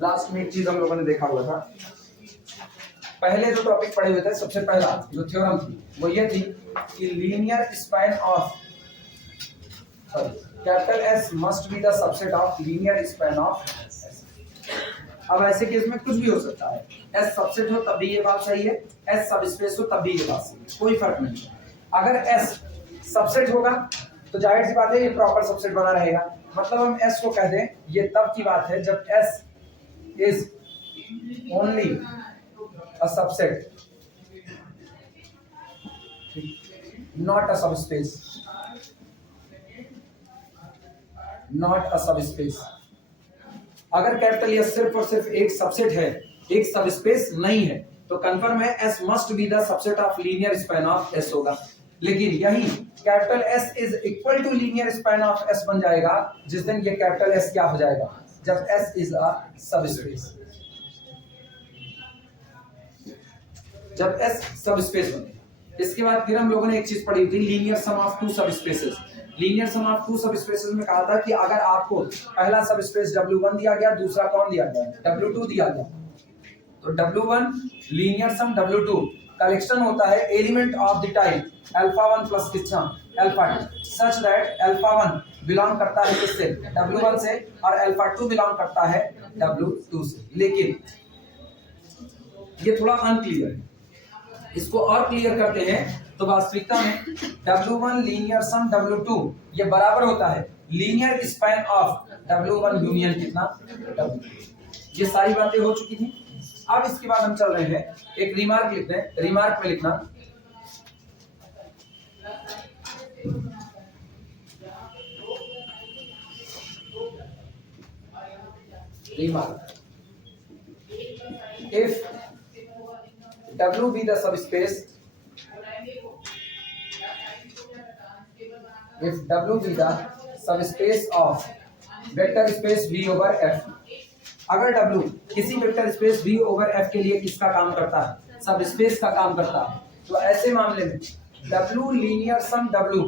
Last में एक चीज हम लोगों ने देखा हुआ था, पहले जो टॉपिक पढ़े हुए थे, सबसे पहला जो थ्योरम थी वो ये थी कि linear span of capital S must be the subset of linear span of S. अब ऐसे केस में कुछ भी हो सकता है, एस सबसेट हो तब भी ये बात सही है, एस सब स्पेस हो तब भी ये बात सही है, कोई फर्क नहीं है। अगर एस सबसेट होगा तो जाहिर सी बात है ये प्रॉपर सबसेट बना रहेगा, मतलब हम एस को कह दें ये तब की बात है जब S is only a subset not a subspace, not a subspace. अगर कैपिटल एस सिर्फ और सिर्फ एक सबसेट है, एक सबस्पेस नहीं है, तो कंफर्म है S must be the subset of linear span of S होगा। लेकिन यही capital S is equal to linear span of S बन जाएगा जिस दिन ये कैपिटल एस क्या हो जाएगा, जब एस इज अ सबस्पेस, जब एस सबस्पेस बने। इसके बाद फिर हम लोगों ने एक चीज पढ़ी थी, linear sum of two subspaces. Linear sum of two subspaces में कहा था कि अगर आपको पहला सबस्पेस W1 दिया गया, दूसरा कौन दिया गया, W2 दिया गया, तो W1 linear sum W2 collection होता है element of the type alpha 1 plus कितना alpha 2, such that alpha 1 belong करता है किससे, W1 से, और अल्फा 2 बिलोंग करता है W2 से। लेकिन ये थोड़ा अनक्लियर है, इसको और क्लियर करते हैं तो वास्तविकता में W1 लीनियर सम W2 ये बराबर होता है linear span of W1 union कितना W2। ये सारी बातें हो चुकी थी। अब इसके बाद हम चल रहे हैं, एक रिमार्क लिखते हैं, रिमार्क में लिखना remark, if W be the subspace, if W be the subspace of vector space V over F, अगर W किसी vector space V over F के लिए किसका काम करता है, सब स्पेस का काम करता है, तो ऐसे मामले में W linear sum W,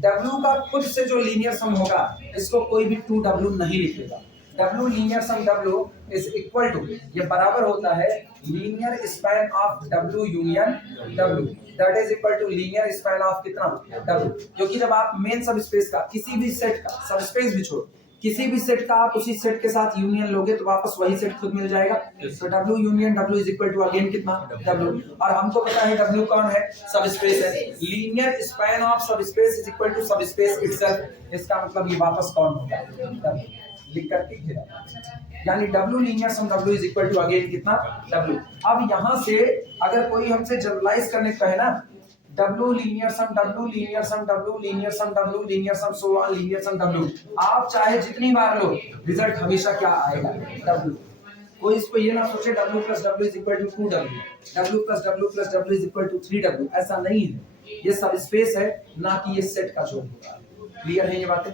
W का खुद से जो लीनियर सम होगा इसको कोई भी 2W नहीं लिखेगा। W linear sum W is equal to, ये बराबर होता है linear span of W union W, that is equal to linear span of कितना W। क्योंकि जब आप मेन सब स्पेस का किसी भी सेट का, सब स्पेस भी छोड़, किसी भी सेट का आप उसी सेट के साथ यूनियन लोगे तो वापस वही सेट खुद मिल जाएगा। तो W union W is equal to again कितना W, और हमको पता है W कौन है, सब स्पेस है। लीनियर स्पैन ऑफ सब स्पेस इज इक्वल टू सब स्पेस इटसेल्फ, इसका मतलब ये वापस कौन होगा W, लिख करके गिरा, यानी W linear sum W is equal to again कितना W। अब यहां से अगर कोई हमसे जनरलाइज करने को कहे ना, W linear sum W linear sum W linear sum W linear sum so on linear sum W, आप चाहे जितनी बार लो रिजल्ट हमेशा क्या आएगा W। कोई इसको ये ना सोचे W plus W is equal to 2W, W plus W is equal to 3W, ऐसा नहीं है, ये सब स्पेस है ना कि ये सेट का जोड़ होगा। क्लियर है ये बातें?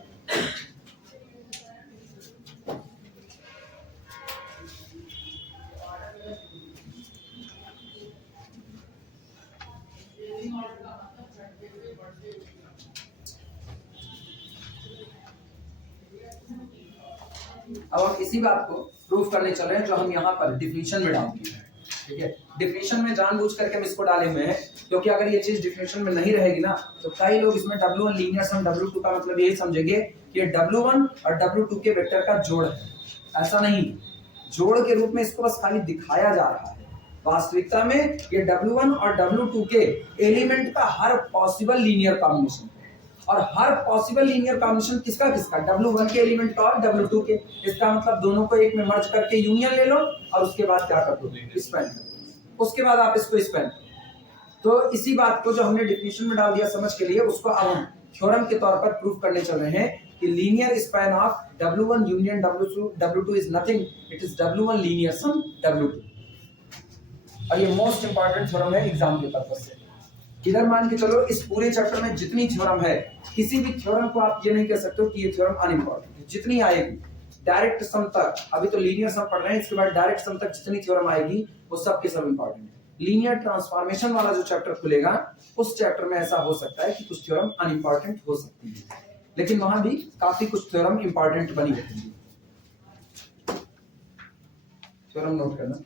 अब हम इसी बात को प्रूफ करने चल रहे हैं जो हम यहाँ पर डिफिनीशन में डाल दिए हैं, ठीक है। डिफिनीशन में जानबूझ करके हम इसको डाले हुए हैं क्योंकि अगर ये चीज डिफिनीशन में नहीं रहेगी ना तो कई लोग इसमें W1 लीनियर सम W2 का मतलब यही समझेंगे कि W1 और W2 के वेक्टर का जोड़ है। ऐसा नहीं, जोड़ के रूप में इसको बस खाली दिखाया जा रहा है। वास्तविकता में ये W1 और W2 के एलिमेंट का हर पॉसिबल लीनियर कॉम्बिनेशन, और हर पॉसिबल लीनियर कॉम्बिनेशन किसका किसका, W1 के एलिमेंट का और W2 के। इसका मतलब दोनों को एक में मर्ज करके यूनियन ले लो और उसके बाद क्या कर दो, स्पैन कर दो, उसके बाद आप इसको स्पैन कर दो। तो इसी बात को जो हमने डिफिनीशन में डाल दिया समझ के लिए, उसको अब हम थ्योरम के तौर पर प्रूफ करने चल रहे हैं कि linear span of W1 union W2 is nothing, it is W1 linear sum W2। और ये मोस्ट इंपॉर्टेंट थ्योरम है एग्जाम के पर्पस से। इधर मान के चलो इस पूरे चैप्टर में जितनी थ्योरम है, किसी भी थ्योरम को आप ये नहीं कह सकते हो कि ये थ्योरम अनइम्पॉर्टेंट है। जितनी आएगी डायरेक्ट सम तक, अभी तो लीनियर सम पढ़ रहे हैं, इसके बाद डायरेक्ट सम तक जितनी थ्योरम आएगी वो सब के सब इंपॉर्टेंट है। लीनियर ट्रांसफॉर्मेशन वाला जो चैप्टर खुलेगा उस चैप्टर में ऐसा हो सकता है कि कुछ थ्योरम अनइम्पॉर्टेंट हो सकती है, लेकिन वहां भी काफी कुछ थ्योरम इंपॉर्टेंट बनी रहेंगी। थ्योरम नोट करना।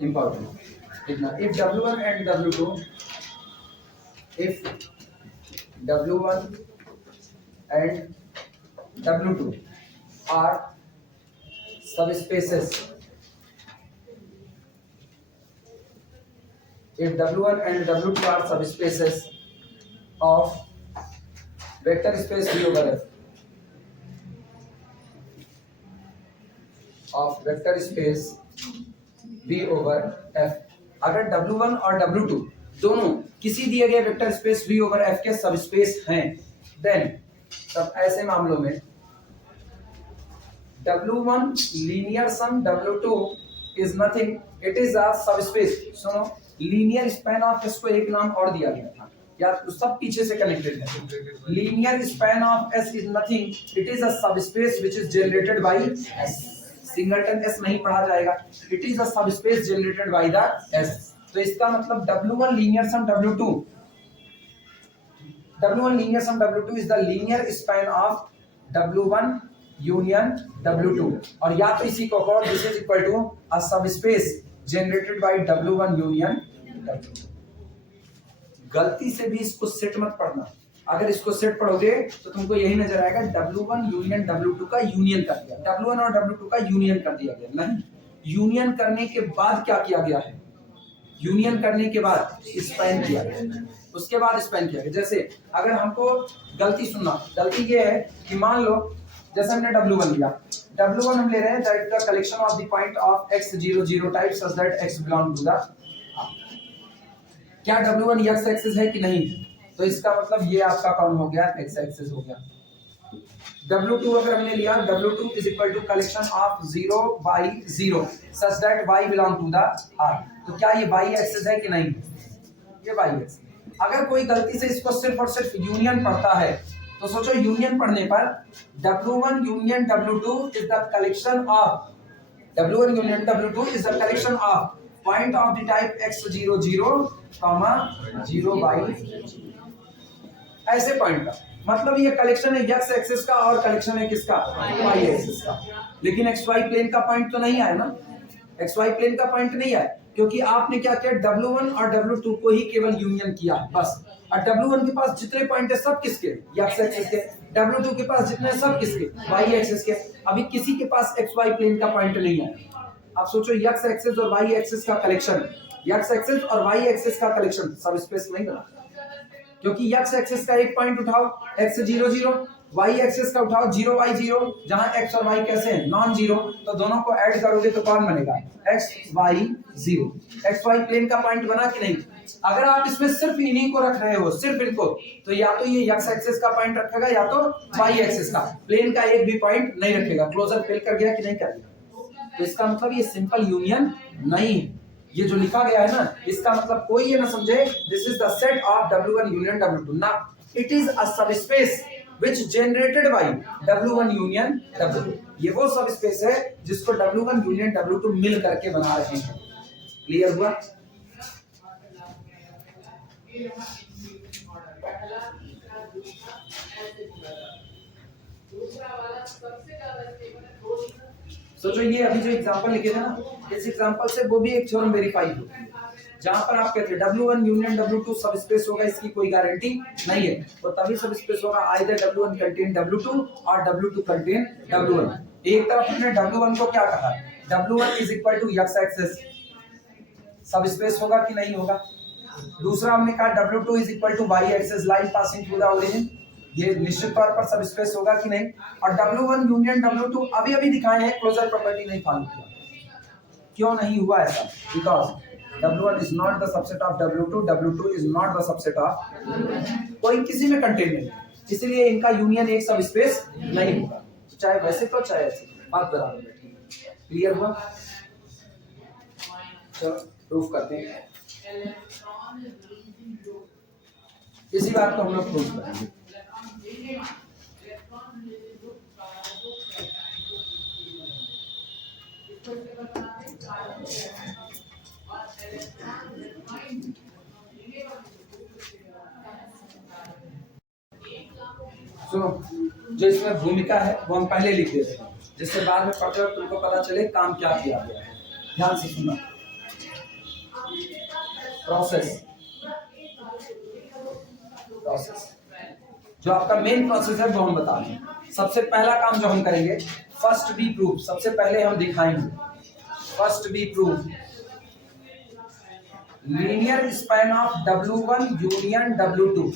इम्पॉर्टेंट इतना, if W1 and W2, if W1 and W2 are subspaces, if W1 and W2 are subspaces of vector space V over F, of vector space V over F, अगर W1 और W2 दोनों किसी दिए गए vector space V over F के subspace हैं, then तब ऐसे मामलों में W1 linear sum W2 is nothing, it is a subspace. सुनो, लीनियर स्पैन ऑफ S को एक नाम और दिया गया था, या तो सब पीछे से कनेक्टेड है। Linear span of S is nothing, it is a subspace which is generated by S। Singleton S नहीं पढ़ा जाएगा, it is a subspace generated by the S। तो इसका मतलब W1 linear sum W2, W1 linear sum W2 is the linear span of W1 union W2, और या तो इसी को कहो this is equal to a subspace generated by W1 union W2। गलती से भी इसको सेट मत पढ़ना, अगर इसको सेट पढ़ोगे तो तुमको यही नजर आएगा W1 यूनियन W2 का यूनियन कर दिया, W1 और W2 का यूनियन कर दिया गया। नहीं, यूनियन करने के बाद क्या किया गया है, यूनियन करने के बाद स्पैन किया गया, उसके बाद स्पैन किया गया। जैसे अगर हमको गलती सुनना, गलती ये है कि मान लो जैसे हमने W1 लिया, W1 हम ले रहे हैं that the collection of the point of x00 type such that x belong to the, क्या W1 x एक्सिस है कि नहीं, तो इसका मतलब ये आपका कौन हो गया, x एक्सिस हो गया। W2 अगर हमने लिया, W2 is equal to collection of 0 by 0 such that y belong to the R, तो क्या ये y एक्सिस है कि नहीं, ये y एक्सिस। अगर कोई गलती से इसको सिर्फ और सिर्फ यूनियन पढ़ता है तो सोचो यूनियन पढ़ने पर W1 union W2 is the collection of, W1 union W2 is the collection of point of the type x00, 0 by 0, ऐसे पॉइंट का मतलब ये कलेक्शन है x एक्सिस का और कलेक्शन है किसका, y एक्सिस का। लेकिन xy प्लेन का पॉइंट तो नहीं आया ना, xy प्लेन का पॉइंट नहीं आया, क्योंकि आपने क्या किया, W1 और W2 को ही केवल यूनियन किया है बस। और W1 के पास जितने पॉइंट है सब किसके, x एक्सिस के, W2 के पास जितने सब किसके, y एक्सिस के। अभी किसी के पास xy प्लेन का पॉइंट नहीं है। अब सोचो x एक्सिस और y एक्सिस का कलेक्शन, x एक्सिस और y एक्सिस का कलेक्शन सब स्पेस नहीं बना, क्योंकि x एक्सिस का एक पॉइंट उठाओ x00, y एक्सिस का उठाओ 0 by 0, जहां x और y कैसे हैं, नॉन जीरो, तो दोनों को ऐड करोगे तो कौन बनेगा, xy0। xy प्लेन का पॉइंट बना कि नहीं। अगर आप इसमें सिर्फ इन्हीं को रख रहे हो, सिर्फ इनको, तो या तो ये x एक्सिस का पॉइंट रखेगा या तो y एक्सिस का, प्लेन का एक भी पॉइंट नहीं रखेगा। क्लोजर फेल कर गया कि नहीं कर गया, तो इसका मतलब ये सिंपल यूनियन नहीं है। ये जो लिखा गया है ना, इसका मतलब कोई ये ना समझे this is the set of W1 union W2, ना, it is a subspace which generated by W1 union W2। ये वो सबस्पेस है जिसको W1 यूनियन W2 मिल करके बना रहे हैं। क्लियर हुआ। सोचो ये अभी जो एग्जांपल लिखे थे ना, इस एग्जांपल से वो भी एक थ्योरम वेरीफाई हो, जहां पर आप कहते हैं W1 यूनियन W2 सबस्पेस होगा, इसकी कोई गारंटी नहीं है, वो तभी सबस्पेस होगा आइदर W1 कंटेन W2 और W2 कंटेन W1। एक तरफ हमने W1 को क्या कहा, W1 is equal to x axis, subspace होगा कि नहीं होगा। दूसरा हमने कहा W2 is equal to y axis, line passing through the origin, ये निश्चित तौर पर सबस्पेस होगा कि नहीं। और W1 यूनियन W2 अभी अभी दिखाए हैं, क्लोजर प्रॉपर्टी नहीं फॉलो किया। क्यों नहीं हुआ ऐसा, because W1 is not the subset of W2, W2 is not the subset of, कोई किसी में कंटेन नहीं, इसलिए इनका यूनियन एक सबस्पेस नहीं होगा, चाहे वैसे तो चाहे ऐसे, बात बराबर है। क्लियर हुआ। चलो प्रूफ करते हैं, इसी बात को हम लोग प्रूफ करेंगे। जो इसमें भूमिका है वो हम पहले लिख देते हैं, जिससे बाद में पढ़ते वक्त तुमको पता चले काम क्या किया गया है। ध्यान से सुनना। प्रोसेस जो आपका मेन प्रोसेस है वो हम बता दें। सबसे पहला काम जो हम करेंगे, फर्स्ट बी प्रूफ। सबसे पहले हम दिखाएंगे first be proof linear span of W1 union W2।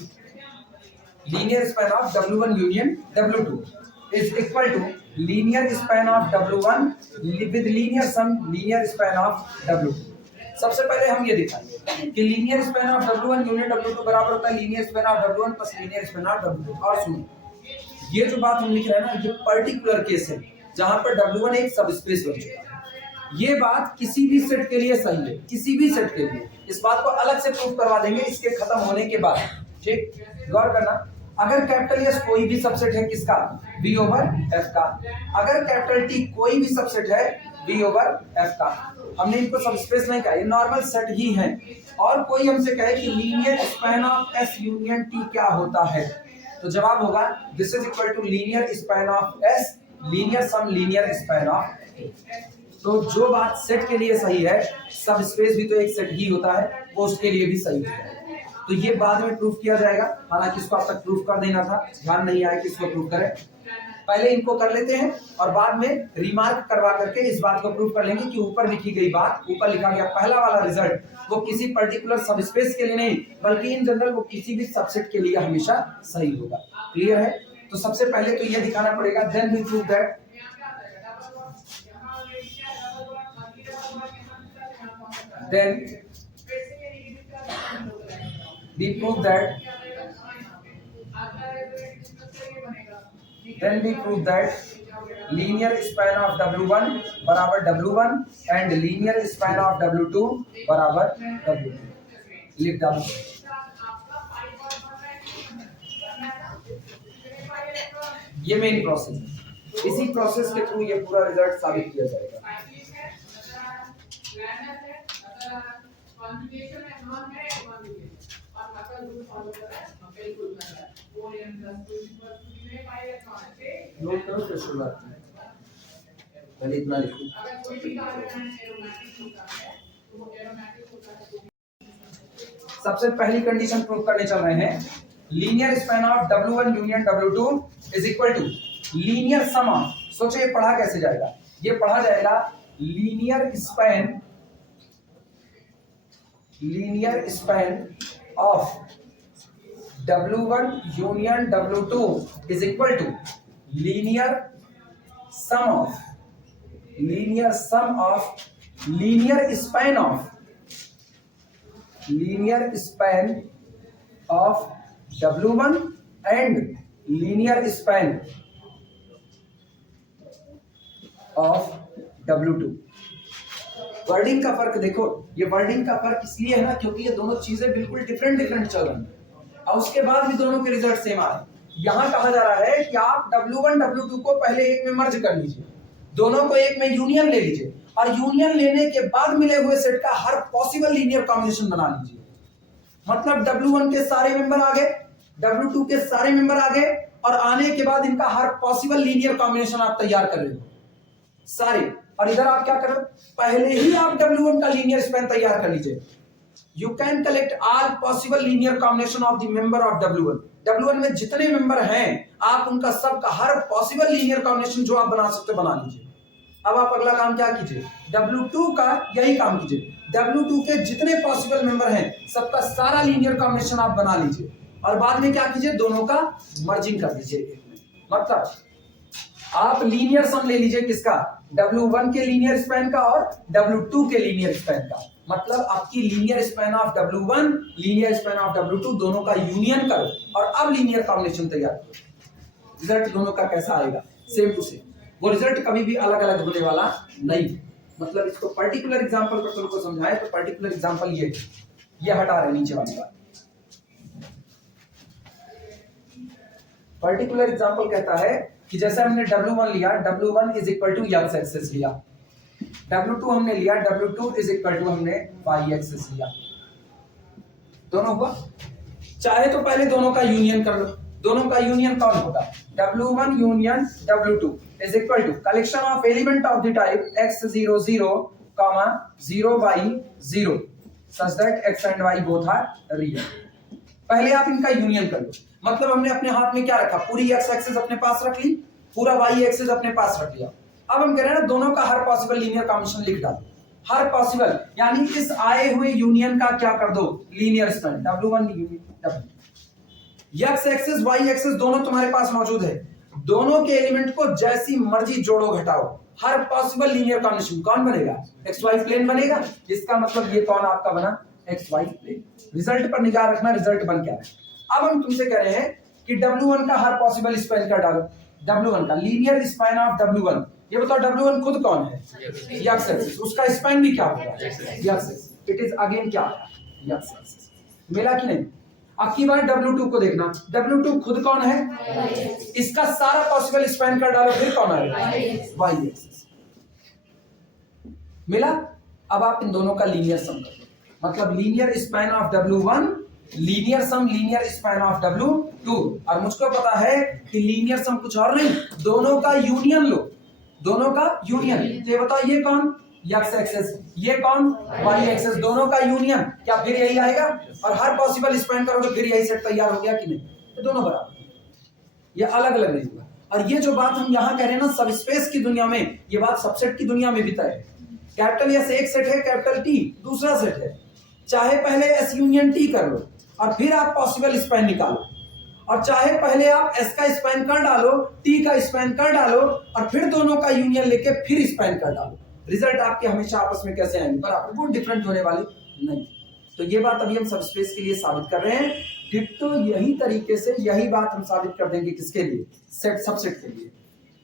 Linear span of W1 union W2 is equal to linear span of W1 with linear sum linear span of W2। सबसे पहले हम ये दिखाएंगे कि linear span of W1 union W2 बराबर होता है linear span of W1 plus linear span of W2। और सुनिए, ये जो बात हम लिख रहे हैं ना, ये पर्टिकुलर केस है जहां पर W1 एक सब स्पेस बन चुका है। ये बात किसी भी सेट के लिए सही है, किसी भी सेट के लिए। इस बात को अलग से प्रूफ करवा देंगे इसके खत्म होने के बाद। ठीक, गौर करना। अगर कैपिटल एस कोई भी सबसेट है किसका, V ओवर F का। अगर कैपिटल T कोई भी सबसेट है V ओवर F का। हमने इनको सब स्पेस नहीं कहा, ये नॉर्मल सेट ही है। और कोई हमसे कहे कि linear span of S union T क्या होता है, तो जवाब होगा this is equal to linear span of S linear sum linear span of T। तो जो बात सेट के लिए सही है, सब स्पेस भी तो एक सेट ही होता है, वो उसके लिए भी सही है। तो ये बाद में प्रूफ किया जाएगा, हालांकि इसको अब तक प्रूफ कर देना था, ध्यान नहीं आया कि इसको प्रूफ करें। पहले इनको कर लेते हैं और बाद में रिमार्क करवा करके इस बात को प्रूफ कर लेंगे कि ऊपर लिखी गई बात, ऊपर लिखा गया पहला वाला रिजल्ट, वो किसी पर्टिकुलर सब स्पेस के लिए नहीं बल्कि इन जनरल वो किसी भी सबसेट के लिए हमेशा सही होगा। क्लियर है? तो सबसे पहले तो ये दिखाना पड़ेगा, then we prove that linear span of W1 बराबर W1 and linear span of W2 बराबर W2। लिख डालो। ये मेन प्रोसेस है, इसी प्रोसेस के थ्रू ये पूरा रिजल्ट साबित किया जाएगा। नोट करो फिर शुरुआत में, पहले इतना लिखो। सबसे पहली कंडीशन प्रूव करने चल रहे हैं, linear span of W1 union W2 is equal to linear sum of. सोचो ये पढ़ा कैसे जाएगा, ये पढ़ा जाएगा linear span of W1 union W2 is equal to linear sum of linear span of W1 and linear span of W2। Wording का फर्क देखो, ये वर्डिंग का फर्क इसलिए है ना क्योंकि ये दोनों चीजें बिल्कुल डिफरेंट चल रही हैं और उसके बाद भी दोनों के रिजल्ट सेम आ रहे हैं। यहां कहा जा रहा है कि आप W1 W2 को पहले एक में मर्ज कर लीजिए, दोनों को एक में यूनियन ले लीजिए और यूनियन लेने के बाद मिले हुए सेट का हर पॉसिबल लीनियर कॉम्बिनेशन बना लीजिए। मतलब W1 के सारे मेंबर आ गए, W2 के सारे मेंबर आ गए और आने के बाद इनका हर पॉसिबल लीनियर कॉम्बिनेशन आप तैयार कर रहे हो सारे। और इधर आप क्या करो, पहले ही आप W1 का लीनियर स्पैन तैयार कर लीजिए। You can collect all possible linear combination of the member of W1। W1 में जितने मेंबर हैं आप उनका सबका हर पॉसिबल लीनियर कॉम्बिनेशन जो आप बना सकते बना लीजिए। अब आप अगला काम क्या कीजिए, W2 का यही काम कीजिए, W2 के जितने पॉसिबल मेंबर हैं सबका सारा लीनियर कॉम्बिनेशन आप बना लीजिए और बाद में क्या कीजिए, दोनों का मर्जिंग कर दीजिए। मतलब आप लीनियर सम ले लीजिए किसका, W1 के लीनियर स्पैन का और W2 के लीनियर स्पैन का। मतलब आपकी linear span of W1 linear span of W2 दोनों का यूनियन करो और अब लीनियर कॉम्बिनेशन तैयार करो। रिजल्ट दोनों का कैसा आएगा, सेम टू सेम। वो रिजल्ट कभी भी अलग अलग होने वाला नहीं। मतलब इसको पर्टिकुलर एग्जांपल पर तुमको समझाए तो पर्टिकुलर एग्जांपल ये हटा रहे नीचे वाली बात। पर्टिकुलर एग्जांपल कहता है कि जैसे हमने W1 लिया, W1 is equal to x axis लिया, W2 हमने लिया, W2 इज इक्वल टू हमने y एक्सिस लिया। दोनों हुआ, चाहे तो पहले दोनों का यूनियन कर लो, दोनों का यूनियन कौन होगा? W1 union W2 is equal to collection of element of the type x00, 0y0 such that x and y both are real। पहले आप इनका यूनियन कर लो, मतलब हमने अपने हाथ में क्या रखा, पूरी x एक्सिस अपने पास रख ली, पूरा y एक्सिस अपने पास रख लिया। अब हम कह रहे हैं ना दोनों का हर पॉसिबल लीनियर कॉम्बिनेशन लिख डालो, हर पॉसिबल, यानी इस आए हुए यूनियन का क्या कर दो, linear span W1 union W। x axis y axis दोनों तुम्हारे पास मौजूद है, दोनों के एलिमेंट को जैसी मर्जी जोड़ो घटाओ, हर पॉसिबल लीनियर कॉम्बिनेशन कौन बनेगा, xy प्लेन बनेगा। इसका मतलब ये कौन आपका बना, xy प्लेन। रिजल्ट पर निगाह रखना, रिजल्ट बन क्या है। अब हम तुमसे कह रहे हैं कि W1 का हर पॉसिबल स्पैन का डालो, W1 का लीनियर स्पैन ऑफ W1, ये बताओ W1 खुद कौन है, x एक्सिस, उसका स्पैन भी क्या होगा, x axis. It is again क्या है, x एक्सिस। मिला कि नहीं? अब की बार W2 को देखना, W2 खुद कौन है, इसका सारा पॉसिबल स्पैन कर डालो, फिर कौन आएगा, y एक्सिस। मिला? अब आप इन दोनों का लीनियर सम कर लो, मतलब linear span of W1 linear sum linear span of W2। और मुझको पता है कि लीनियर सम कुछ और नहीं, दोनों का यूनियन लो, दोनों का यूनियन। ये बताओ ये कौन, x एक्सिस, ये कौन, y एक्सिस, दोनों का यूनियन, क्या फिर यही आएगा? और हर पॉसिबल स्पैन करोगे फिर यही सेट तैयार हो गया कि नहीं? तो दोनों बराबर, ये अलग अलग नहीं हुआ। और ये जो बात हम यहाँ कह रहे हैं ना सब स्पेस की दुनिया में, ये बात सबसेट की दुनिया में भी तय है। कैपिटल S एक सेट है, कैपिटल T दूसरा सेट है, चाहे पहले S यूनियन T कर लो और फिर आप पॉसिबल स्पैन निकालो, और चाहे पहले आप S का स्पैन कर डालो, T का स्पैन कर डालो और फिर दोनों का यूनियन लेके फिर स्पैन कर डालो, रिजल्ट आपके हमेशा आपस में कैसे आएंगे, बराबर, बहुत डिफरेंट होने वाले नहीं। तो ये बात अभी हम सब स्पेस के लिए साबित कर रहे हैं। डिट्टो यही तरीके से यही बात हम साबित कर देंगे किसके लिए, सेट सबसेट के लिए।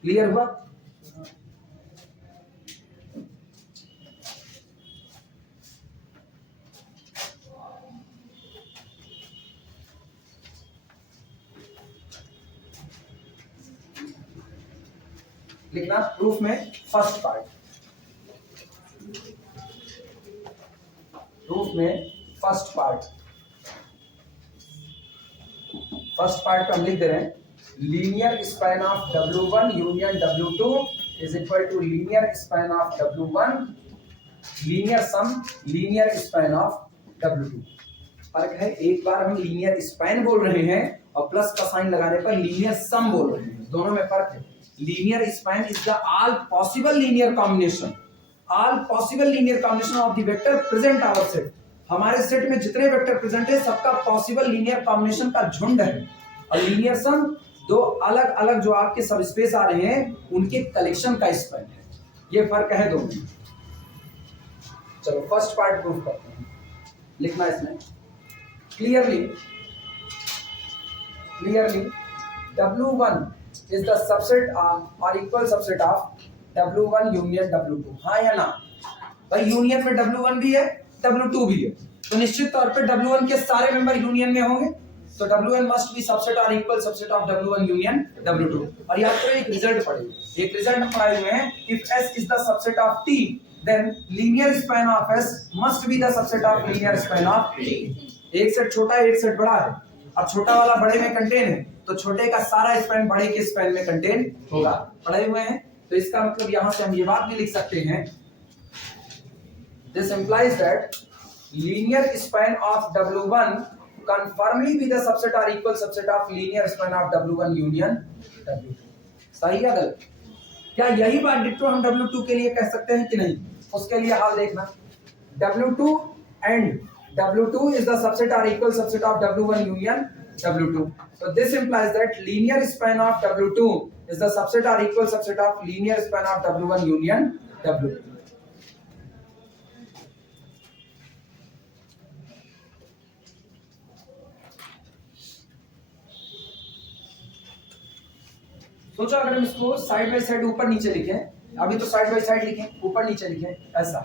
क्लियर हुआ? लिखना प्रूफ में फर्स्ट पार्ट, प्रूफ में फर्स्ट पार्ट पे हम लिख दे रहे हैं linear span of W1 union W2 is equal to linear span of W1 linear sum linear span of W2। फर्क है, एक बार हम लीनियर स्पैन बोल रहे हैं और प्लस का साइन लगाने पर लीनियर सम बोल रहे हैं, दोनों में फर्क है। Linear span is the all possible linear combination, all possible linear combination of the vector present our set. हमारे सेट में जितने वेक्टर प्रेजेंट है सबका पॉसिबल लीनियर कॉम्बिनेशन का झुंड है। और लीनियर सम दो अलग अलग जो आपके सब स्पेस आ रहे हैं उनके कलेक्शन का स्पैन है, ये फर्क है दोनों में। चलो फर्स्ट पार्ट प्रूफ करते हैं, लिखना इसमें clearly W1 is the subset or equal subset of W1 union W2। हाँ या ना? भाई यूनियन में W1 भी है W2 भी है, तो निश्चित तौर पे W1 के सारे मेंबर यूनियन में होंगे, तो W1 मस्ट बी सबसेट और equal subset of W1 union W2। और यहाँ पर एक रिजल्ट पढ़े, एक रिजल्ट पढ़ाए हुए हैं, if S is the subset of T then linear span of S must be the subset of linear span of T। एक सेट छोटा है, एक सेट बड़ा है, अब छोटा वाला बड़े में कंटेन है तो छोटे का सारा स्पैन बड़े के स्पैन में कंटेन होगा, पढ़े हुए हैं। तो इसका मतलब यहां से हम ये बात भी लिख सकते हैं, this implies that linear span of W1 conformally be the subset और equal subset of linear span of W1 union W2। सही है गलत? क्या यही बात डिट्टो हम W2 के लिए कह सकते हैं कि नहीं? उसके लिए हाल देखना, W2 and W2 is the subset or equal subset of W1 union W2। So this implies that linear span of W2 is the subset or equal subset of linear span of W1 union W2। सोचो अगर हम इसको side by side ऊपर नीचे लिखें, अभी तो side by side लिखें, ऊपर नीचे लिखें ऐसा,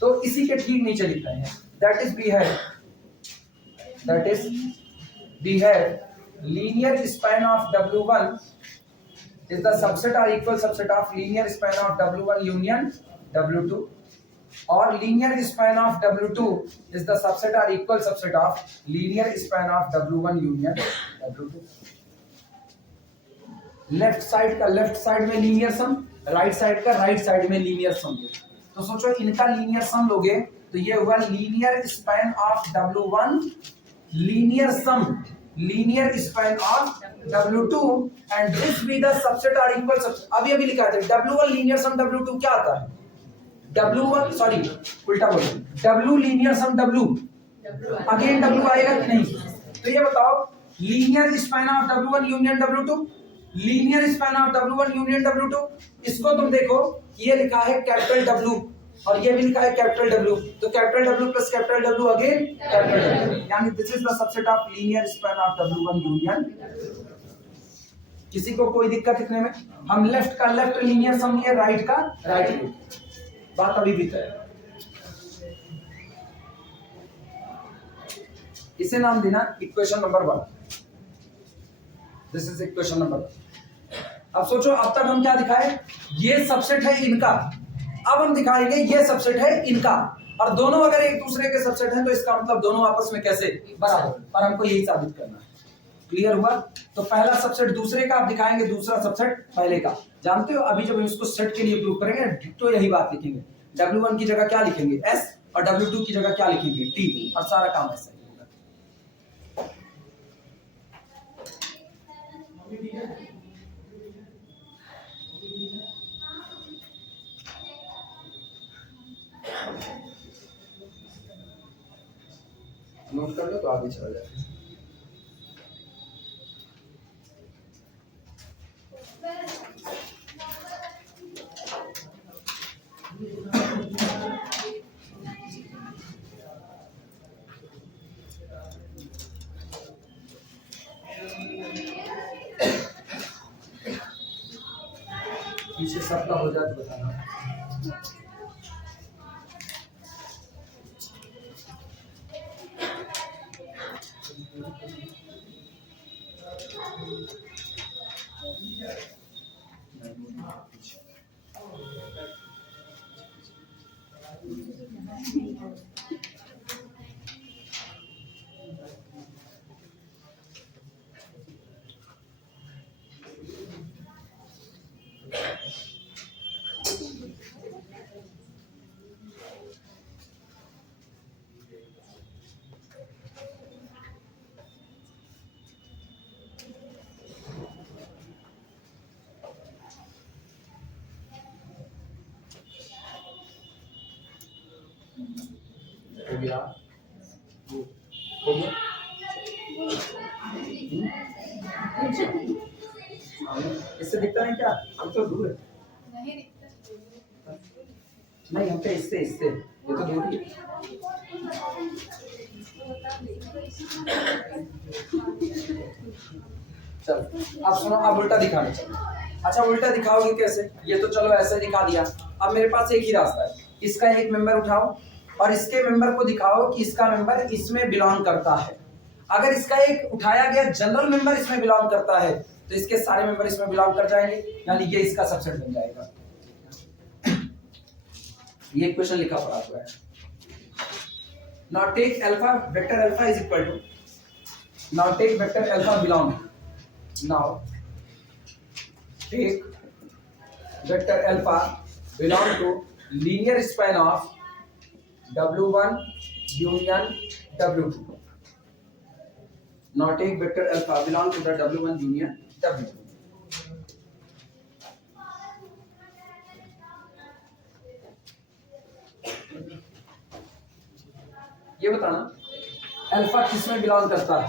तो इसी के ठीक नीचे लिख रहे हैं, that is behave linear span of W1 is the subset or equal subset of linear span of W1 union W2। और linear span of W2 is the subset और equal subset of linear span of W1 union W2। Left side का left side में linear sum, right side का right side में linear sum. तो सोचो इनका linear sum लोगे तो ये हुआ linear span of W1 linear sum linear span of W2 and this be the subset और इक्वल सबसेट। अभी अभी लिखा है W1 लीनियर सम W2 क्या आता है? W1 सॉरी उल्टा बोल, W linear sum W again W आएगा कि नहीं? तो ये बताओ linear span of W1 union W2, linear span of W1 union W2, इसको तुम देखो ये लिखा है कैपिटल W और ये भी लिखा है कैपिटल W, तो capital W plus capital W again capital W, यानी this is the subset of linear span of W1 union. किसी को कोई दिक्कत लिखने में? हम लेफ्ट का लेफ्ट लीनियर सम लिए, राइट का राइट, बात अभी भी तय। इसे नाम देना equation number 1। This is equation number 1। अब सोचो अब तक हम क्या दिखाए? ये सबसेट है इनका, अब हम दिखाएंगे ये सबसेट है इनका, और दोनों अगर एक दूसरे के सबसेट हैं तो इसका मतलब दोनों आपस में कैसे बराबर, और हमको यही साबित करना है। क्लियर हुआ? तो पहला सबसेट दूसरे का आप दिखाएंगे, दूसरा सबसेट पहले का। जानते हो अभी जब हम इसको सेट के लिए प्रूव करेंगे तो यही बात लिखेंगे, W1 की जगह क्या लिखेंगे S और W2 की जगह क्या लिखेंगे T, और सारा काम ऐसा ही होगा। नोट कर लो तो आगे चला जाए। पीछे सबका हो जाए तो बताना। हो गया इससे दिखता नहीं क्या? हम तो दूर है, नहीं हम पे इससे इससे ये तो दूर ही है। चल अब सुनो, अब उल्टा दिखाना। चलो अच्छा उल्टा दिखाओगे कैसे? ये तो चलो ऐसे दिखा दिया। अब मेरे पास एक ही रास्ता है, इसका एक मेंबर उठाओ और इसके मेंबर को दिखाओ कि इसका मेंबर इसमें बिलोंग करता है। अगर इसका एक उठाया गया जनरल मेंबर इसमें बिलोंग करता है तो इसके सारे मेंबर इसमें बिलोंग कर जाएंगे, यानी ये इसका सबसेट बन जाएगा। ये इक्वेशन लिखा पड़ा हुआ है। Now take alpha, vector alpha is equal to, now take vector alpha belong, now take vector alpha belong to linear span of W1 union W2. Now take vector alpha belong to the W1 union W2. ये बताना alpha किसमें belong करता है?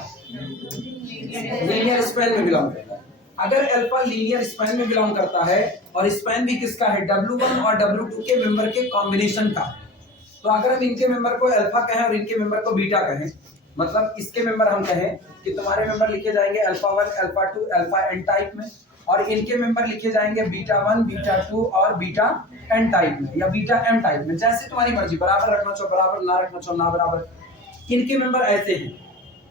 Linear span में belong करता है। अगर alpha linear span में बिलोंग करता है और स्पैन भी किसका है? W1 और W2 के मेंबर के कॉम्बिनेशन का। तो अगर हम इनके मेंबर को अल्फा कहें और इनके मेंबर को बीटा कहें, मतलब इसके मेंबर हम कहें कि तुम्हारे मेंबर लिखे जाएंगे alpha 1 alpha 2 alpha n type में, और इनके मेंबर लिखे जाएंगे बीटा 1 बीटा 2 और बीटा एन टाइप में या बीटा एम टाइप में, जैसे तुम्हारी मर्जी, बराबर रखना चाहो बराबर, ना रखना चाहो ना बराबर। इनके मेंबर ऐसे हैं।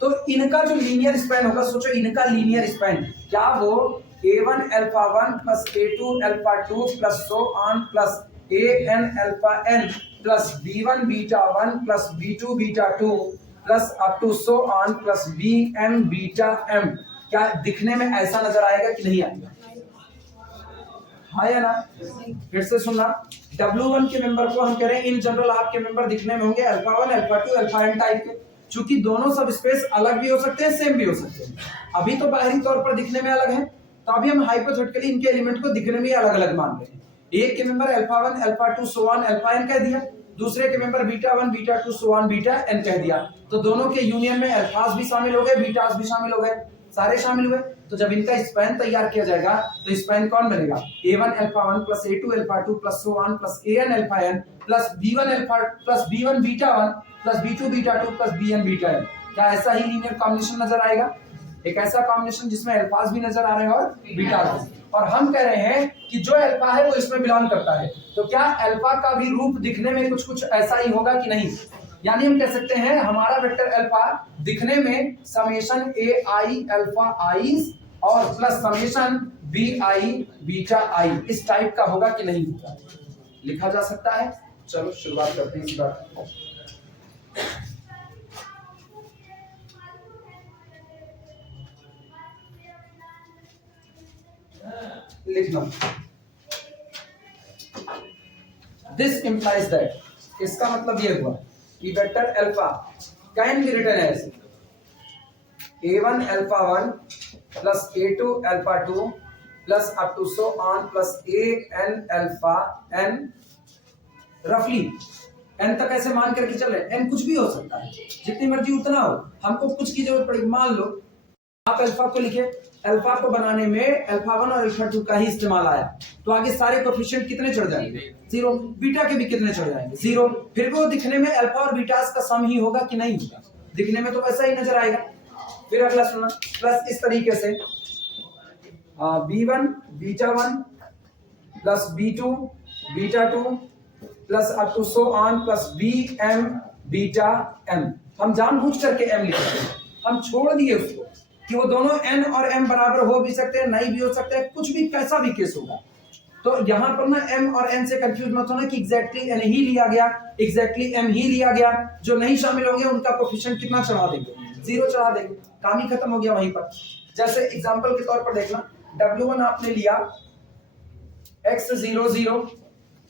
तो इनका जो लीनियर स्पैन होगा, सोचो इनका लीनियर स्पैन क्या, वो A1 alpha 1 plus A2 alpha 2 plus so on plus a n alpha n plus B1 beta 1 plus B2 beta 2 plus up to so on plus BM beta M। क्या दिखने में ऐसा नजर आएगा कि नहीं आएगा? हाँ या ना? फिर से सुनना, W1 के मेंबर को हम कह रहे हैं इन जनरल आपके मेंबर दिखने में होंगे alpha 1 alpha 2 alpha n type के, चूंकि दोनों सब स्पेस अलग भी हो सकते हैं सेम भी हो सकते हैं। अभी तो बाहरी तौर पर दिखने में अलग है, तो अभी हम हाइपोथेटिकली इनके एलिमेंट को दिखने में अलग अलग मान रहे हैं। एक के member alpha 1 alpha 2 so on alpha n कह दिया, दूसरे के member beta 1 beta 2 so on beta n कह दिया। तो दोनों के यूनियन में अल्फास भी शामिल हो गए, बीटास भी शामिल हो गए, सारे शामिल हुए। तो जब इनका स्पैन तैयार किया जाएगा तो स्पैन कौन बनेगा? A1 alpha 1 plus A2 alpha 2 plus so on plus AN alpha n plus B1 alpha plus B1 beta 1 plus B2 beta 2 plus BN beta n। क्या ऐसा ही लीनियर कॉम्बिनेशन नजर आएगा? एक ऐसा कॉम्बिनेशन जिसमें अल्फास भी नजर आ रहे हैं और बीटास भी। और हम कह रहे हैं कि जो अल्फा है वो इसमें बिलोंग करता है, तो क्या अल्फा का भी रूप दिखने में कुछ कुछ ऐसा ही होगा कि नहीं? यानी हम कह सकते हैं हमारा वेक्टर अल्फा दिखने में समेशन AI अल्फा आई और plus summation BI beta I इस टाइप का होगा कि नहीं होगा? लिखा जा सकता है। चलो शुरुआत करते हैं इस बात। लिखना, दिस इंप्लाइज दैट, इसका मतलब ये हुआ कि vector alpha can be written as A1 alpha 1 plus A2 alpha 2 plus up to so on plus AN alpha n। रफली n तक ऐसे मान करके चल रहे, n कुछ भी हो सकता है, जितनी मर्जी उतना हो, हमको कुछ की जरूरत पड़ेगी। मान लो आप अल्फा को लिखे, अल्फा को बनाने में अल्फा 1 और अल्फा 2 का ही इस्तेमाल आया, तो आगे सारे कोएफिशिएंट कितने चढ़ जाएंगे? 0। बीटा के भी कितने चढ़ जाएंगे? 0। फिर वो दिखने में अल्फा और बीटास का सम ही होगा कि नहीं होगा? दिखने में तो वैसा ही नजर आएगा। फिर अगला सुनना, प्लस इस तरीके से B1 beta 1 plus B2 beta 2 plus up to so on plus BM beta M। हम जानबूझ करके M लिख रहे हैं, हम छोड़ दिए उसको कि वो दोनों n और m बराबर हो भी सकते हैं, नहीं भी हो सकते हैं, कुछ भी कैसा भी केस होगा। तो यहां पर ना m और n से कंफ्यूज मत होना कि एग्जैक्टली n ही लिया गया, एग्जैक्टली m ही लिया गया। जो नहीं शामिल होंगे उनका कोएफिशिएंट कितना चढ़ा देंगे? 0 चढ़ा देंगे, काम ही खत्म हो गया वहीं पर। जैसे एग्जांपल के तौर पर देखना, W1 आपने लिया x 0 0,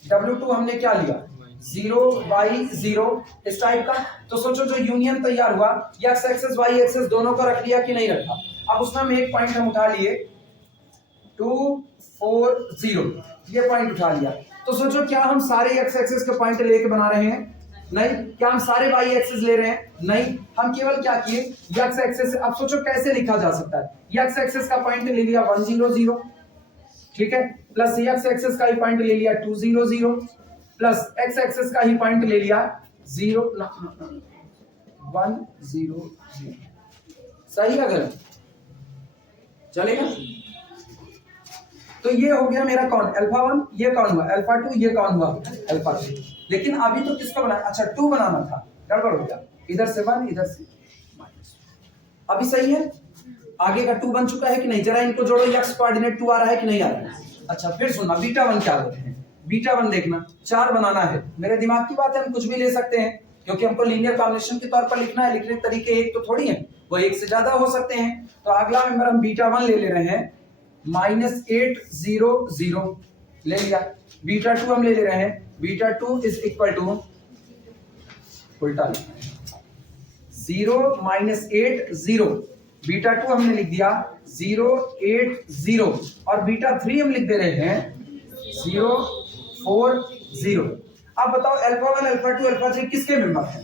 W2 हमने क्या लिया 0 y 0 इस टाइप का। तो सोचो जो यूनियन तैयार हुआ, x एक्सिस y एक्सिस दोनों को रख लिया कि नहीं रखा? अब उसमें हम एक पॉइंट हम उठा लिए 2 4 0, ये पॉइंट उठा लिया। तो सोचो क्या हम सारे x एक्सिस के पॉइंट लेके बना रहे हैं? नहीं। क्या हम सारे y एक्सिस ले रहे हैं? नहीं। हम केवल क्या किए, x एक्सिस। अब सोचो कैसे लिखा जा सकता है, x एक्सिस का पॉइंट ले लिया 1 0 0, ठीक है, प्लस x एक्सिस का ही पॉइंट ले लिया 2 0 0, प्लस x एक्सिस का ही पॉइंट ले लिया 0 1 0 0। सही है गलत? चलेगा? तो ये हो गया मेरा कौन? अल्फा 1, ये कौन हुआ? अल्फा 2, ये कौन हुआ? अल्फा 3। लेकिन अभी तो किसको बनाया? अच्छा 2 बनाना था, गड़बड़ हो गया, इधर से 1 इधर से माइनस। अभी सही है? आगे का 2 बन चुका है कि नहीं? जरा इनको जोड़ो, x कोऑर्डिनेट 2 आ रहा है कि नहीं आ रहा है? अच्छा फिर सुनना, बीटा 1 क्या लेते हैं? बीटा 1 देखना, 4 बनाना है। मेरे दिमाग की बात है, हम कुछ भी ले सकते हैं क्योंकि हमको लीनियर कॉम्बिनेशन के तौर पर लिखना है। लिखने के तरीके एक तो थोड़ी है, वो एक से ज्यादा हो सकते हैं। तो अगला मेंबर हम बीटा 1 ले रहे हैं, -8 0 0 ले लिया। बीटा 2 हम ले रहे हैं, बीटा 2 इज इक्वल टू, उल्टा लिखना है, 0 -8 0। बीटा 2 हमने लिख दिया 0 8 0 और बीटा 3 हम लिख दे रहे हैं 0 4 0। अब बताओ अल्फा 1 अल्फा 2 अल्फा 3 किसके मेंबर हैं?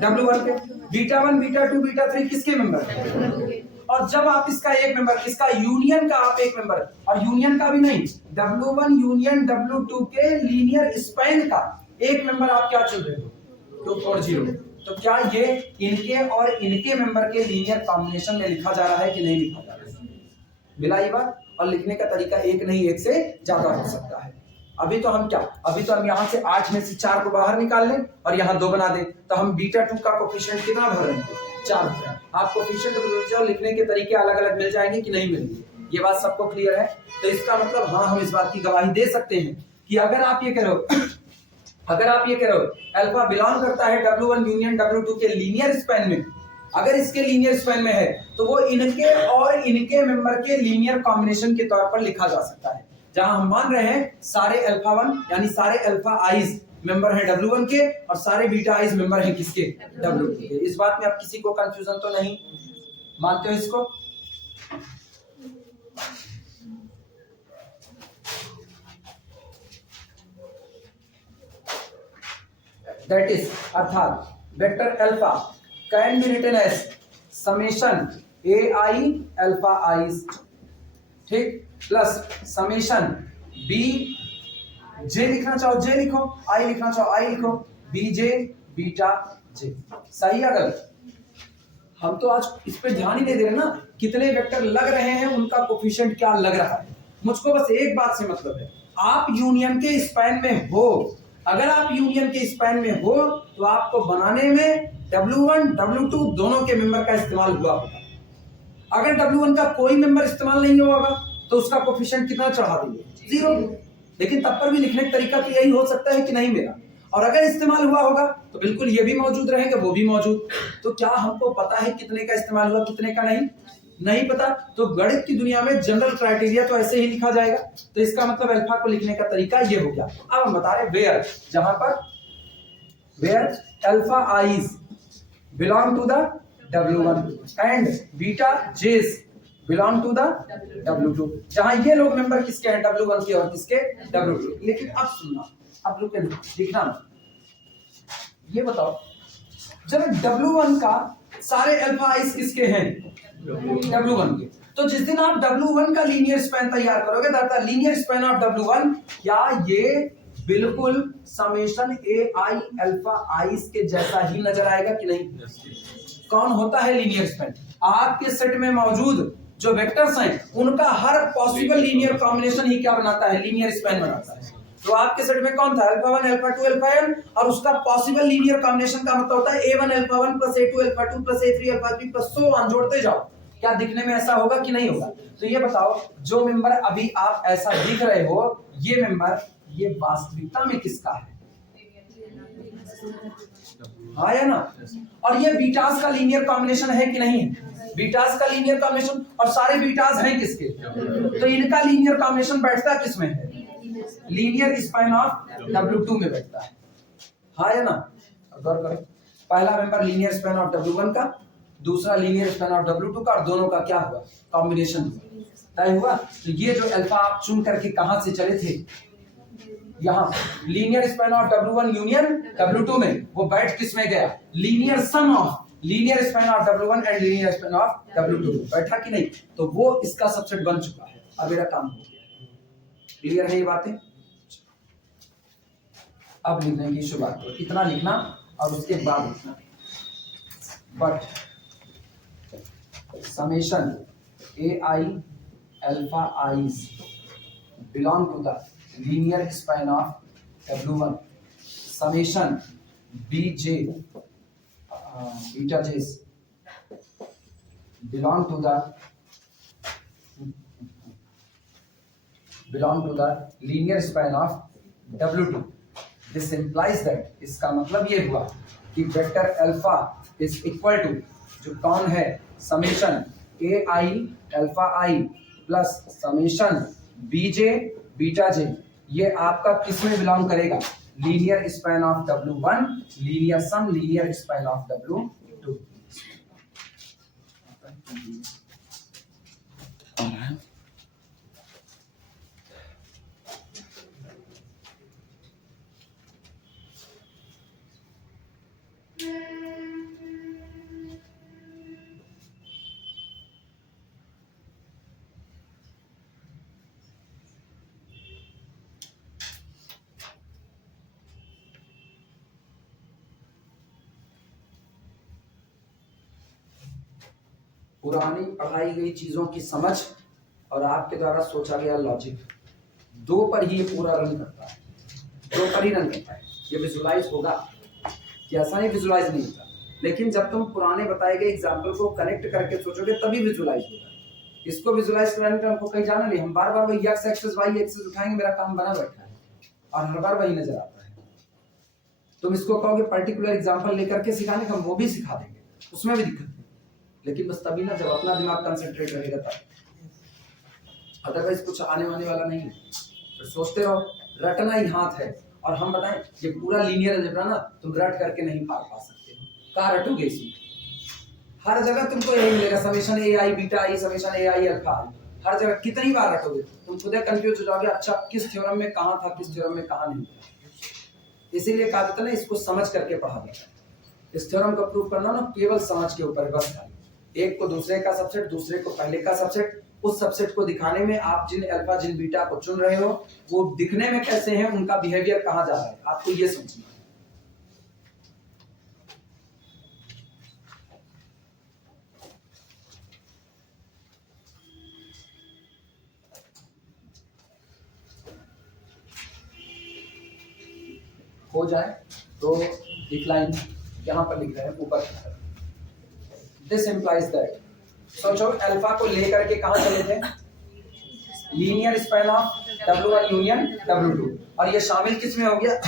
W1 के। बीटा 1 बीटा 2 बीटा 3 किसके मेंबर हैं? और जब आप इसका एक मेंबर, इसका यूनियन का आप एक मेंबर, और यूनियन का भी नहीं, W1 यूनियन W2 के लीनियर स्पैन का एक मेंबर आप क्या चुन रहे हो? 2 4 0। तो क्या ये इनके और इनके मेंबर के लीनियर कॉम्बिनेशन में लिखा जा रहा है कि नहीं लिखा जा रहा है? मिला ये बात? और लिखने का तरीका एक नहीं, एक से ज्यादा हो सकता है। अभी तो हम क्या, अभी तो हम यहाँ से 8 में से 4 को बाहर निकाल लें और यहाँ 2 बना दें, तो हम बीटा 2 का कोएफिशिएंट कितना भर रहे हैं? 4 भर रहे हैं। आपको कोएफिशिएंट लिखने के तरीके अलग अलग मिल जाएंगे कि नहीं मिलेंगे? ये बात सबको क्लियर है? तो इसका मतलब हाँ, हम इस बात की गवाही दे सकते हैं कि अगर आप ये करो अल्फा बिलोंग करता है W1 यूनियन W2 के लीनियर स्पैन में, अगर इसके लीनियर स्पैन में है तो वो इनके और इनके मेंबर के लीनियर कॉम्बिनेशन के तौर पर लिखा जा सकता है, जहां हम मान रहे हैं सारे अल्फा 1 यानी सारे अल्फा आईज मेंबर हैं W1 के और सारे बीटा आईज मेंबर हैं किसके? W2 के। इस बात में अब किसी को कंफ्यूजन तो नहीं? मानते हो इसको? दैट इज अर्थात vector alpha can be written as summation A I alpha i's, ठीक, प्लस समेशन बी जे लिखना चाहो जे लिखो, आई लिखना चाहो आई लिखो, बी जे बीटा जे। सही है गलत? हम तो आज इस पे ध्यान ही नहीं दे रहे ना, कितने वेक्टर लग रहे हैं, उनका कोफिशिएंट क्या लग रहा है। मुझको बस एक बात से मतलब है, आप यूनियन के स्पैन में हो, अगर आप यूनियन के स्पैन में हो तो आपको बनाने में W1 W2 दोनों के मेंबर का इस्तेमाल हुआ होगा। अगर W1 का कोई मेंबर इस्तेमाल नहीं हुआ होगा तो उसका कोफिशिएंट कितना चढ़ा देंगे? 0। लेकिन तब पर भी लिखने का तरीका तो यही हो सकता है कि नहीं मेरा, और अगर इस्तेमाल हुआ होगा तो बिल्कुल ये भी मौजूद रहेगा, वो भी मौजूद। तो क्या हमको पता है कितने का इस्तेमाल हुआ कितने का नहीं पता? तो गणित की दुनिया में जनरल क्राइटेरिया तो ऐसे ही लिखा जाएगा। तो इसका मतलब अल्फा को लिखने का तरीका ये हो गया। अब हम बता रहे वेयर, जहां पर where alpha i's belong to the W1 and beta j's belong to the W2, जहां ये लोग मेंबर किसके हैं? W1 के और किसके? W2। लेकिन अब सुनना, अब रुके लिखना, ये बताओ जब W1 का सारे अल्फा आइस किसके हैं? W1 के। तो जिस दिन आप W1 का लीनियर स्पैन तैयार करोगे, the linear span of W1, क्या ये बिल्कुल समेशन ए आई अल्फा आइस के जैसा ही नजर आएगा कि नहीं? कौन होता है लीनियर स्पैन? आपके सेट में मौजूद जो वेक्टर्स हैं उनका हर पॉसिबल लीनियर कॉम्बिनेशन ही क्या बनाता है? लीनियर स्पैन बनाता है। तो आपके सेट में कौन था? अल्फा 1 अल्फा 2 अल्फा n, और उसका पॉसिबल लीनियर कॉम्बिनेशन का मतलब होता है a1 alpha 1 plus a2 alpha 2 plus a3 alpha 3 plus so on, जोड़ते जाओ। क्या दिखने में ऐसा होगा कि नहीं होगा? तो ये बताओ, जो मेंबर अभी आप ऐसा दिख रहे हो, ये मेंबर ये वास्तविकता में किसका है? हाँ या ना? और ये बीटास का लीनियर कॉम्बिनेशन है कि नहीं है? बीटास का लीनियर कॉम्बिनेशन, और सारे बीटास हैं किसके? तो इनका लीनियर कॉम्बिनेशन बैठता किसमें है? लीनियर स्पैन ऑफ W2 में बैठता है। हाँ या ना? गौर करो, पहला member linear span of W1 का, दूसरा लीनियर स्पैन ऑफ W2 का, और दोनों का क्या हुआ? कॉम्बिनेशन तय हुआ। तो ये जो अल्फा आप चुन करके कहां से चले थे? यहाँ linear span of W1 union W2 में, वो बैठ किस में गया? Linear sum of linear span of W1 and linear span of W2 बैठा कि नहीं? तो वो इसका सबसेट बन चुका है। अब मेरा काम हो गया। क्लियर है ये बातें? अब लिखने की शुरुआत करो, इतना लिखना और उसके बाद लिखना, but summation A I alpha i's belong to the linear span of W1, summation B J beta j's belong to the linear span of W2. This implies that, इसका मतलब ये हुआ कि vector alpha is equal to, जो कौन है? Summation A I alpha I plus summation B J beta J. ये आपका किस में बिलोंग करेगा? Linear span of W1, linear sum linear span of W2। पुरानी पढ़ाई गई चीजों की समझ और आपके द्वारा सोचा गया लॉजिक, दो पर ही ये पूरा रन करता है, दो पर ही रन करता है। ये विजुलाइज होगा कि ऐसा नहीं विजुलाइज नहीं होता, लेकिन जब तुम पुराने बताए गए एग्जाम्पल को कनेक्ट करके सोचोगे तभी विजुलाइज होगा। इसको विजुलाइज कराने के हमको कहीं जाना नहीं, हम बार बार वही एक्स एक्सिस वाई एक्सिस उठाएंगे, मेरा काम बना बैठा है और हर बार वही नजर आता है। तुम इसको कहोगे पर्टिकुलर एग्जांपल लेकर के सिखाने का, वो भी सिखा देंगे, उसमें भी दिक्कत नहीं, लेकिन बस तभी ना जब अपना दिमाग कंसंट्रेट रहेगा तब, अदरवाइज कुछ आने वाने वाला नहीं है। तो सोचते रहो, रटना ही हाथ है। और हम बताएं ये पूरा लीनियर अलजेब्रा ना तुम रट करके नहीं पार पा सकते हो। कहाँ रटोगे इसमें? हर जगह तुमको यही मिलेगा, summation A I beta I, summation A I alpha I, हर जगह कितनी बार रटोगे तुम खुद कंफ्यूज हो जाओगे, अच्छा किस थ्योरम में कहाँ था, किस थ्योरम में कहाँ नहीं था। इसीलिए कहा जाता है ना इसको समझ करके पढ़ा जाता है। इस थ्योरम को प्रूव करना ना केवल समझ के ऊपर बस था, एक को दूसरे का सबसेट, दूसरे को पहले का सबसेट, उस सबसेट को दिखाने में आप जिन अल्फा जिन बीटा को चुन रहे हो वो दिखने में कैसे हैं, उनका बिहेवियर कहाँ जा रहा है, आपको ये समझना है। हो जाए तो एक लाइन यहां पर लिख रहे हैं ऊपर, दिस इंप्लाइज दैट, सोचो अल्फा को लेकर के कहां चले थे, linear span of W1 union W2, और ये शामिल किस में हो गया,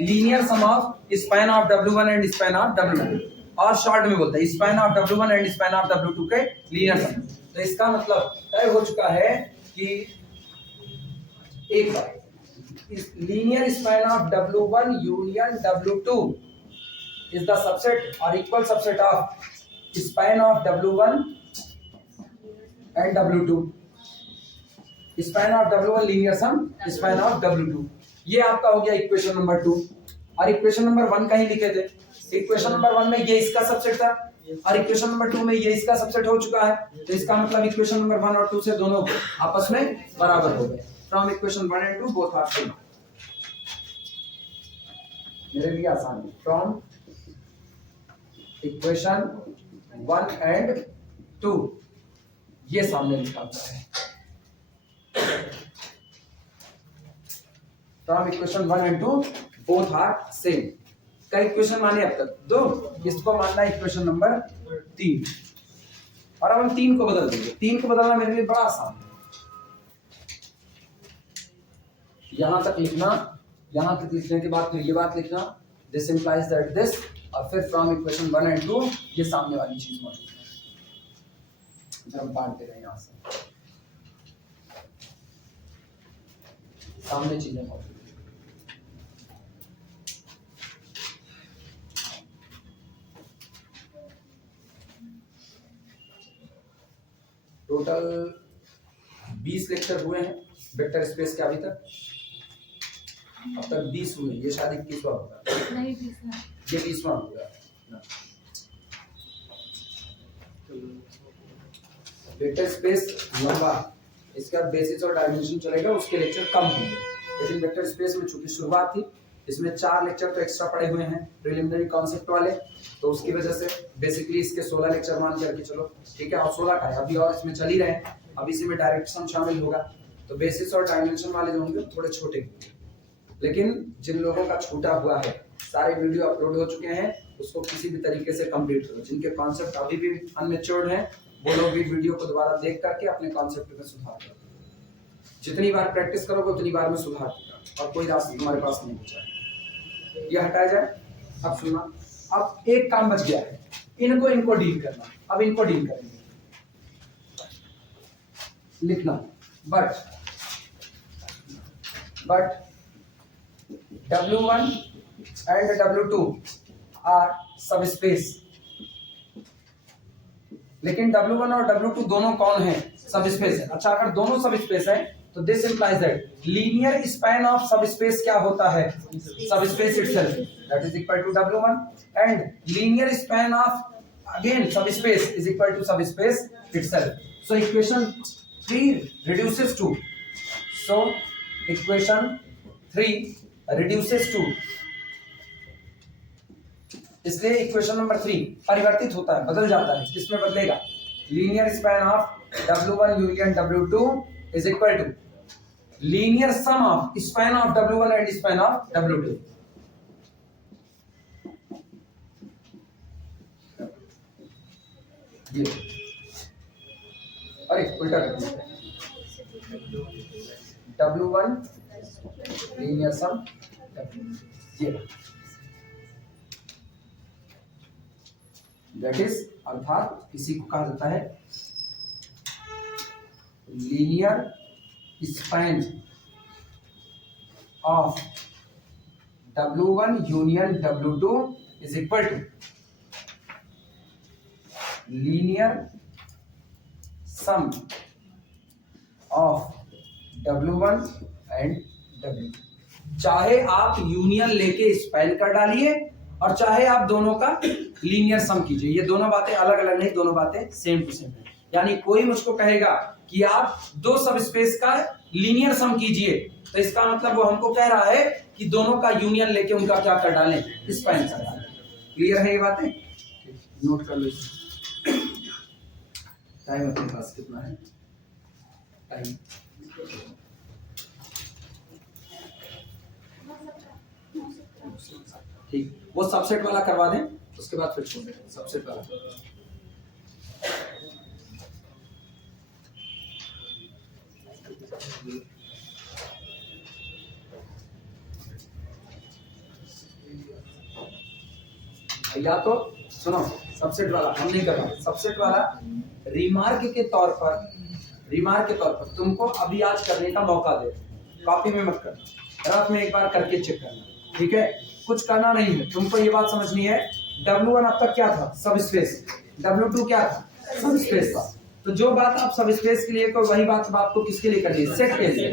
linear sum of span of W1 and span of W2, और शॉर्ट में बोलते हैं span of W1 and span of W2 के लीनियर सम। तो इसका मतलब तय हो चुका है कि एक बार linear span of W1 union W2 is the subset or equal subset of span of W1 and W2. Span of W1 linear sum span of W2, ये आपका हो गया इक्वेशन नंबर 2। और इक्वेशन नंबर 1 का ही लिखे थे, इक्वेशन नंबर 1 में ये इसका सबसेट था और इक्वेशन नंबर 2 में ये इसका सबसेट हो चुका है, तो इसका मतलब इक्वेशन नंबर 1 और 2 से दोनों आपस में बराबर हो गए। From equation 1 and 2 both are same, मेरे लिए आसान है। फ्रॉम इक्वेशन 1 and 2 ये सामने लिखा हुआ है, from equation 1 and 2 both are same. कई इक्वेशन माने अब तक 2, इसको मानना है इक्वेशन नंबर 3, और अब हम 3 को बदल देंगे। 3 को बदलना मेरे लिए बड़ा आसान है, यहां तक लिखना, यहां तक लिखने के बाद फिर ये बात लिखना, दिस इंप्लाइज दैट दिस, और फिर फ्रॉम इक्वेशन 1 and 2 ये सामने वाली चीज मौजूद है। जब हम बांटते रहे यहां से सामने चीजें मौजूद है। टोटल 20 लेक्चर हुए हैं वेक्टर स्पेस के अभी तक, अब तक 20 हुए, ये शायद 21वां होगा, नहीं 20वां, ये 20वां होगा। वेक्टर स्पेस लंबा, इसके बाद बेसिस और डायमेंशन चलेगा, उसके लेक्चर कम होंगे, लेकिन वेक्टर स्पेस में चूंकि शुरुआत थी, इसमें 4 लेक्चर तो एक्स्ट्रा पड़े हुए हैं प्रिलिमिनरी कॉन्सेप्ट वाले, तो उसकी वजह से बेसिकली इसके 16 लेक्चर मान करके चलो, ठीक है, और 16 का है अभी, और इसमें चल ही रहे हैं, अब इसी में डायरेक्ट सम शामिल होगा, तो बेसिस और डायमेंशन वाले जो होंगे थोड़े छोटे होंगे। लेकिन जिन लोगों का छूटा हुआ है, सारे वीडियो अपलोड हो चुके हैं, उसको किसी भी तरीके से कंप्लीट करो। जिनके कॉन्सेप्ट अभी भी अनमेच्योर्ड हैं, वो लोग भी वीडियो को दोबारा देख करके अपने कॉन्सेप्ट में सुधार करो। जितनी बार प्रैक्टिस करोगे उतनी बार में सुधार होगा, और कोई रास्ता तुम्हारे पास नहीं बचा है। ये हटाया जाए। अब सुनना, अब एक काम बच गया है, इनको डील करना। अब इनको डील करेंगे, लिखना but W1 and W2 are subspace, लेकिन W1 और W2 दोनों कौन है, सबस्पेस है। अच्छा, अगर दोनों सबस्पेस है तो this implies that linear span of subspace क्या होता है, subspace itself, that is equal to W1, and linear span of again subspace is equal to subspace itself. So equation 3 reduces to, so equation 3 reduces to, इसलिए equation number 3 परिवर्तित होता है, बदल जाता है। किसमें बदलेगा, linear span of W1 union W2 is equal to linear sum of span of W1 and span of W2। ये अरे उल्टा कर दिया, W1 लीनियर सम ये दैट इज, अर्थात इसी को कहा जाता है linear span of W1 union W2 is equal to linear sum of W1 and W2। चाहे आप यूनियन लेके स्पैन कर डालिए और चाहे आप दोनों का लीनियर सम कीजिए, ये दोनों बातें अलग अलग नहीं, दोनों बातें सेम टू सेम है। यानी कोई मुझको कहेगा कि आप दो सब स्पेस का लीनियर सम कीजिए, तो इसका मतलब वो हमको कह रहा है कि दोनों का यूनियन लेके उनका क्या कर डालें, स्पैन कर डालें। क्लियर है ये बातें? नोट कर लो। टाइम अपने पास कितना है? टाइम ठीक, वो सबसेट वाला करवा दें, उसके बाद फिर छोड़ दें सबसेट वाला। या तो सुनो, सबसेट वाला हम नहीं कर रहा, सबसेट वाला रिमार्क के तौर पर तुमको अभी आज करने का मौका दे, कॉपी में मत करना, रात में एक बार करके चेक करना, ठीक है? कुछ करना नहीं है, तुमको ये बात समझनी है W1 अब तक क्या था, सब स्पेस, W2 क्या था, सब स्पेस था। तो जो बात आप सब स्पेस के लिए को वही बात आपको किसके लिए करनी है, सेट के लिए,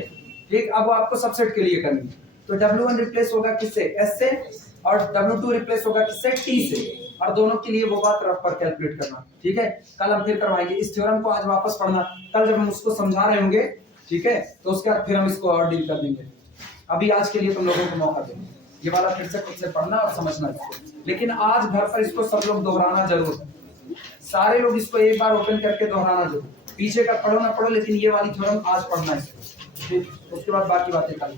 ठीक? अब आपको सबसेट के लिए करनी है, तो W1 रिप्लेस होगा किससे, S से, और W2 रिप्लेस होगा किससे, T से, और दोनों के लिए वो बात रफ पर कैलकुलेट करना, ठीक है? कल हम फिर करवाएंगे इस थ्योरम को, आज वापस पढ़ना, कल जब हम उसको समझा रहे होंगे, ठीक है, तो उसके बाद फिर हम इसको और डील कर देंगे। अभी आज के लिए तुम लोगों को मौका देंगे, ये वाला फिर से खुद से पढ़ना और समझना इसको, लेकिन आज घर पर इसको सब लोग दोहराना जरूर है, सारे लोग इसको एक बार ओपन करके दोहराना जरूर, पीछे का पढ़ो ना पढ़ो, लेकिन ये वाली थ्योरम आज पढ़ना है इसको, ठीक? उसके बाद बाकी बातें कल।